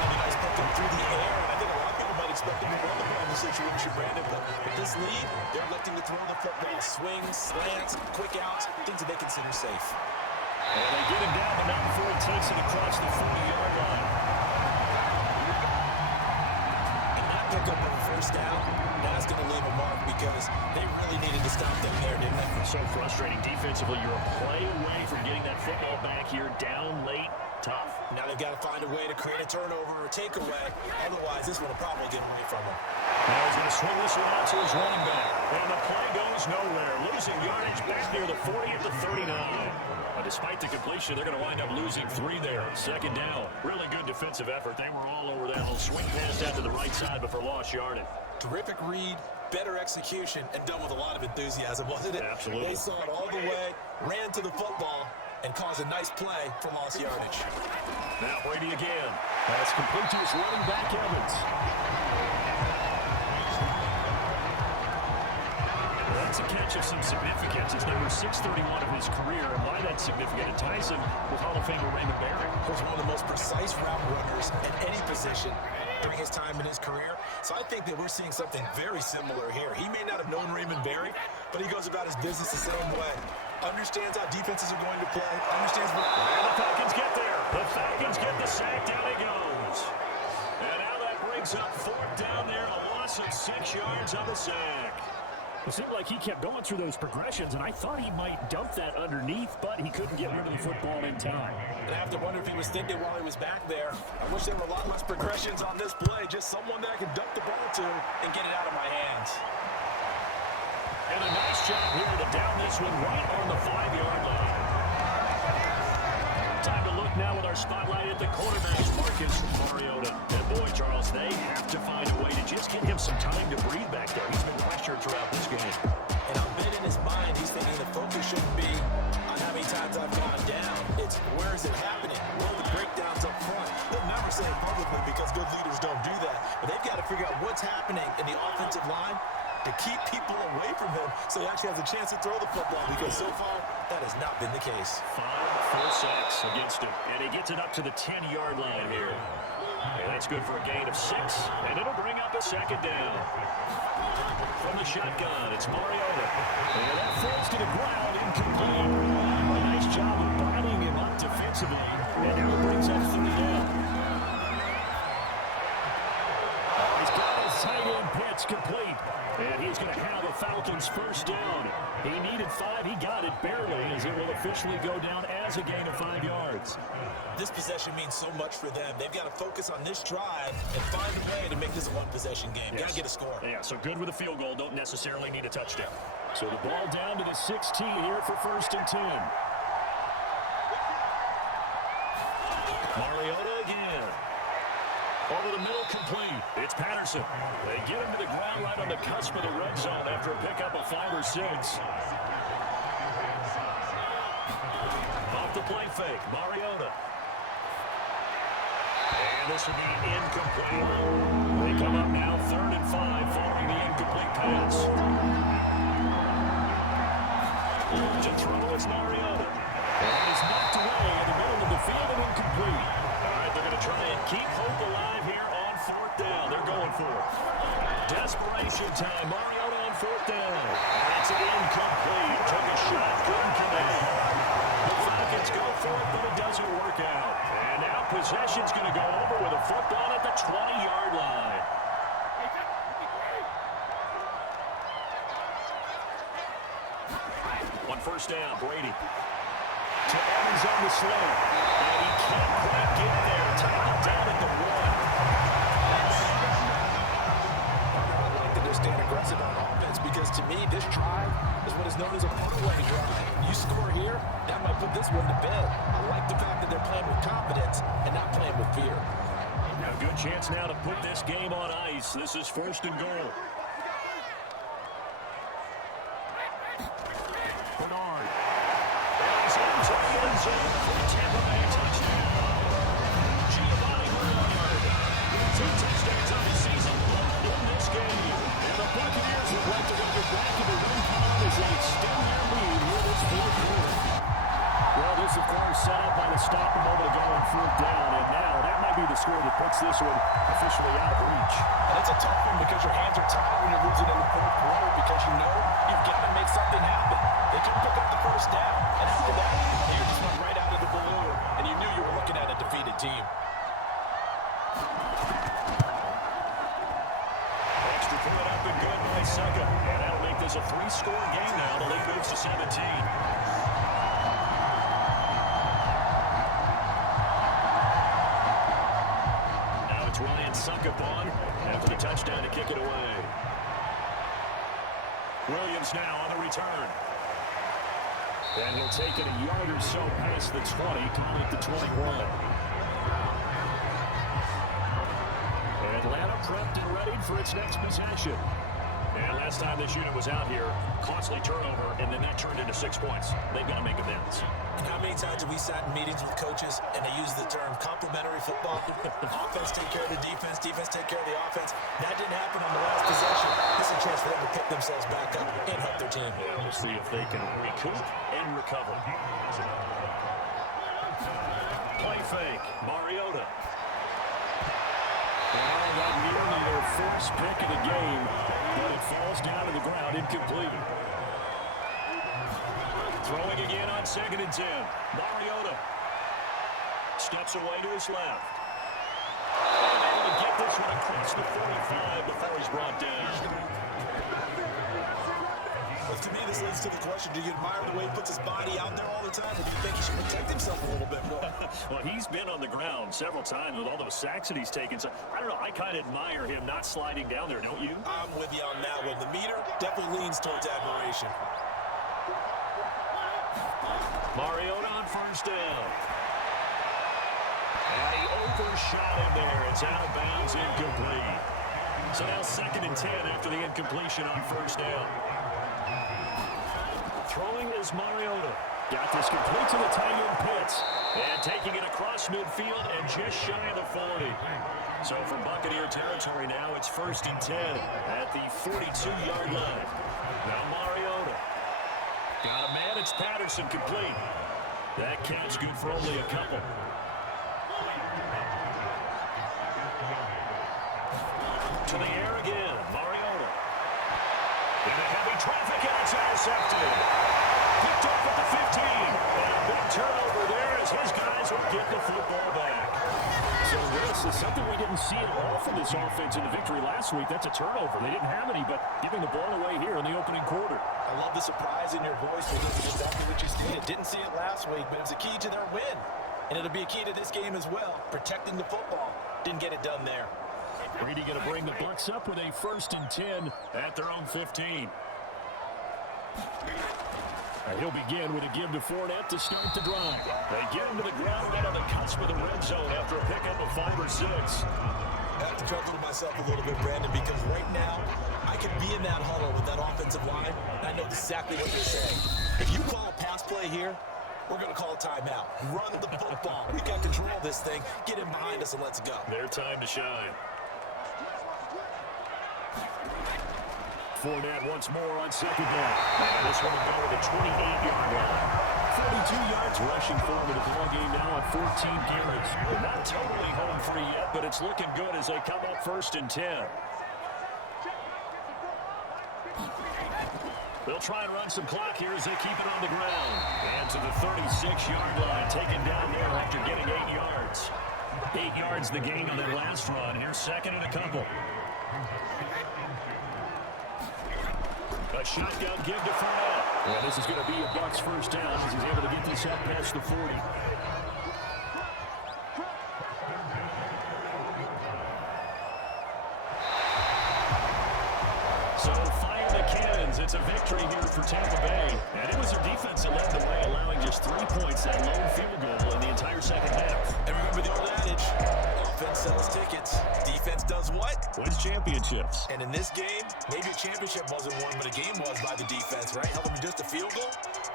Nice put them through the air, and I think a lot of people might expect them to run the ball in this situation, Brandon, but with this lead, they're looking to throw the football. Swings, slants, quick outs, things that they consider safe. And they get him down, but not before he takes it across the 40-yard line. And that pickup of a first down, that's going to leave a mark because they really needed to stop them there, didn't they? So frustrating defensively. You're a play away from getting that football back here, down late, tough. Now they've got to find a way to create a turnover or a takeaway. Otherwise, this one will probably get away from them. Now he's going to swing this one out to his running back. And the play goes nowhere. Losing yardage back near the 40 at the 39. Despite the completion, they're going to wind up losing 3 there. 2nd down. Really good defensive effort. They were all over that little swing pass out to the right side, but for lost yardage. Terrific read, better execution, and done with a lot of enthusiasm, wasn't it? Absolutely. They saw it all the way, ran to the football, and caused a nice play for lost yardage. Now Brady again. That's complete to his running back, Evans. That's a catch of some significance. It's number 631 of his career, and why that's significant, it ties him with Hall of Famer Raymond Berry. He was one of the most precise route runners at any position during his time in his career. So I think that we're seeing something very similar here. He may not have known Raymond Berry, but he goes about his business the same way. Understands how defenses are going to play. Understands what... And the Falcons get there. The Falcons get the sack. Down he goes. And now that brings up 4th down there. A loss of 6 yards on the sack. It seemed like he kept going through those progressions, and I thought he might dump that underneath, but he couldn't get rid of the football in time. And I have to wonder if he was thinking while he was back there. I wish there were a lot less progressions on this play. Just someone that I could dump the ball to and get it out of my hands. And a nice job here to down this one right on the 5-yard line. Time to look now with our our spotlight at the quarterback, Marcus Mariota. And boy, Charles, they have to find a way to just give him some time to breathe back there. He's been pressured throughout this game. And I'll bet in his mind, he's thinking the focus shouldn't be on how many times I've gone down. It's where is it happening? What are the breakdowns up front? They'll never say it publicly because good leaders don't do that. But they've got to figure out what's happening in the offensive line to keep people away from him so he actually has a chance to throw the football, because so far that has not been the case. 5 full sacks against him, and he gets it up to the 10-yard line here. And that's good for a gain of 6, and it'll bring up a second down. From the shotgun, it's Mariota. And that falls to the ground, incomplete. A nice job of bottling him up defensively, and now it brings up 3 down. He's got his tight end pitch complete. And he's going to have a Falcons first down. He needed 5. He got it barely, as it will officially go down as a gain of 5 yards. This possession means so much for them. They've got to focus on this drive and find a way to make this a one-possession game. Got to get a score. Yeah, so good with a field goal. Don't necessarily need a touchdown. So the ball down to the 16 here for 1st and 10. Mariota again. Over the middle, complete. It's Patterson. They get him to the ground right on the cusp of the red zone after a pickup of 5 or 6. Off the play fake, Mariota. And this will be incomplete. They come up now 3rd and 5 following the incomplete pass. To trouble, it's Mariota. And he's knocked away in the middle of the field and incomplete. They're going to try and keep hope alive here on 4th down. They're going for it. Desperation time. Mariota on 4th down. That's an incomplete. Took a shot. Couldn't connect. The Falcons go for it, but it doesn't work out. And now possession's going to go over with a football at the 20-yard line. On 1st down, Brady. To Evans on the slow. And he can't quite get there. Tackled down at the 1. I like that they're staying aggressive on offense, because to me, this drive is what is known as a put-away drive. You score here, that might put this one to bed. I like the fact that they're playing with confidence and not playing with fear. Now, good chance now to put this game on ice. This is 1st and goal. Bernard. He's into the end zone for the Tampa Bay touchdown. Giovanni Bernard. 2 touchdowns on the season in this game. And the Buccaneers would like to get back to the win column as they extend their lead here this 4th quarter. Well, this, of course, set up by the stop a moment ago on 4th down. And now that might be the score that puts this one officially out of reach. And it's a tough one because your hands are tied when you're losing in the 4th quarter, because you know you've got to make something happen. They can pick up the 1st down, and after that, you just went right out of the balloon, and you knew you were looking at a defeated team. Extra point up and good by Succa. And that'll make this a 3-score game now. The lead moves to 17. Now it's Ryan Succa on after the touchdown to kick it away. Williams now on the return. And he'll take it a yard or so past the 20, calling it the 21. Atlanta prepped and ready for its next possession. And last time this unit was out here, costly turnover, and then that turned into 6 points. They've got to make amends. How many times have we sat in meetings with coaches and they use the term complementary football? Offense take care of the defense, defense take care of the offense. That didn't happen on the last possession. This is a chance for them to pick themselves back up and help their team. Yeah, we'll see if they can recoup and recover. Play fake, Mariota. And that nearly their first pick of the game, but it falls down to the ground, incomplete. Throwing again on 2nd and 10. Mariota steps away to his left. And able to get this one across the 45 before he's brought down. Well, to me, this leads to the question, do you admire the way he puts his body out there all the time, or do you think he should protect himself a little bit more? Well, he's been on the ground several times with all those sacks that he's taken. So, I don't know, I kind of admire him not sliding down there, don't you? I'm with you on that one. The meter definitely leans towards admiration. Mariota on 1st down. First shot in there. It's out of bounds, incomplete. So now 2nd and 10 after the incompletion on first down. Throwing is Mariota. Got this complete to the tight end Pitts. And taking it across midfield and just shy of the 40. So from Buccaneer territory now, it's 1st and 10 at the 42-yard line. Now Mariota. Got a man. It's Patterson complete. That catch good for only a couple. To the air again. Mariota. Into heavy traffic, and it's intercepted. Picked off at the 15. And a big turnover there as his guys will get the football back. So this is something we didn't see at all from this offense in the victory last week. That's a turnover. They didn't have any, but giving the ball away here in the opening quarter. I love the surprise in your voice because it's exactly what you stated. Didn't see it last week, but it was a key to their win. And it'll be a key to this game as well, protecting the football. Didn't get it done there. Brady going to bring the Bucs up with a 1st and 10 at their own 15. He'll begin with a give to Fournette to start the drive. They get him to the ground right on the cusp of the red zone after a pickup of 5 or 6. I have to chuckle to myself a little bit, Brandon, because right now I could be in that huddle with that offensive line, and I know exactly what they're saying. If you call a pass play here, we're going to call a timeout. Run the football. We've got control of this thing. Get him behind us and let's go. Their time to shine. Fournette once more on 2nd down. And this one will go to the 28-yard line. 42 yards rushing for him in the ball game now on 14 carries. Not totally home free yet, but it's looking good as they come up 1st and 10. They'll try and run some clock here as they keep it on the ground. And to the 36-yard line, taken down there after getting 8 yards. 8 yards the gain on their last run. Here's 2nd and a couple. A shotgun give to Fournette. Well, this is going to be a Bucs first down as he's able to get this up past the 40. So fire the cannons. It's a victory here for Tampa Bay. And it was their defense that led the way, allowing just 3 points, that lone field goal in the entire second half. And remember the old adage, offense sells tickets. Defense does what? Wins championships. And in this game, maybe a championship wasn't won, but a game was by the defense, right? Held them to just a field goal.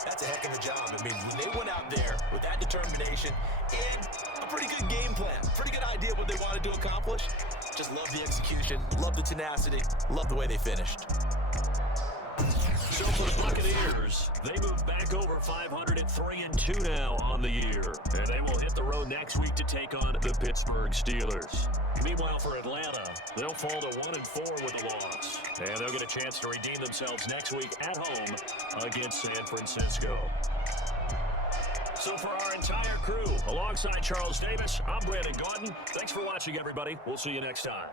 That's a heck of a job. I mean, when they went out there with that determination and a pretty good game plan, pretty good idea what they wanted to accomplish, just love the execution, love the tenacity, love the way they finished. So for the Buccaneers, they move back over 500 at 3-2 now on the year. And they will hit the road next week to take on the Pittsburgh Steelers. Meanwhile, for Atlanta, they'll fall to 1-4 with a loss. And they'll get a chance to redeem themselves next week at home against San Francisco. So for our entire crew, alongside Charles Davis, I'm Brandon Gordon. Thanks for watching, everybody. We'll see you next time.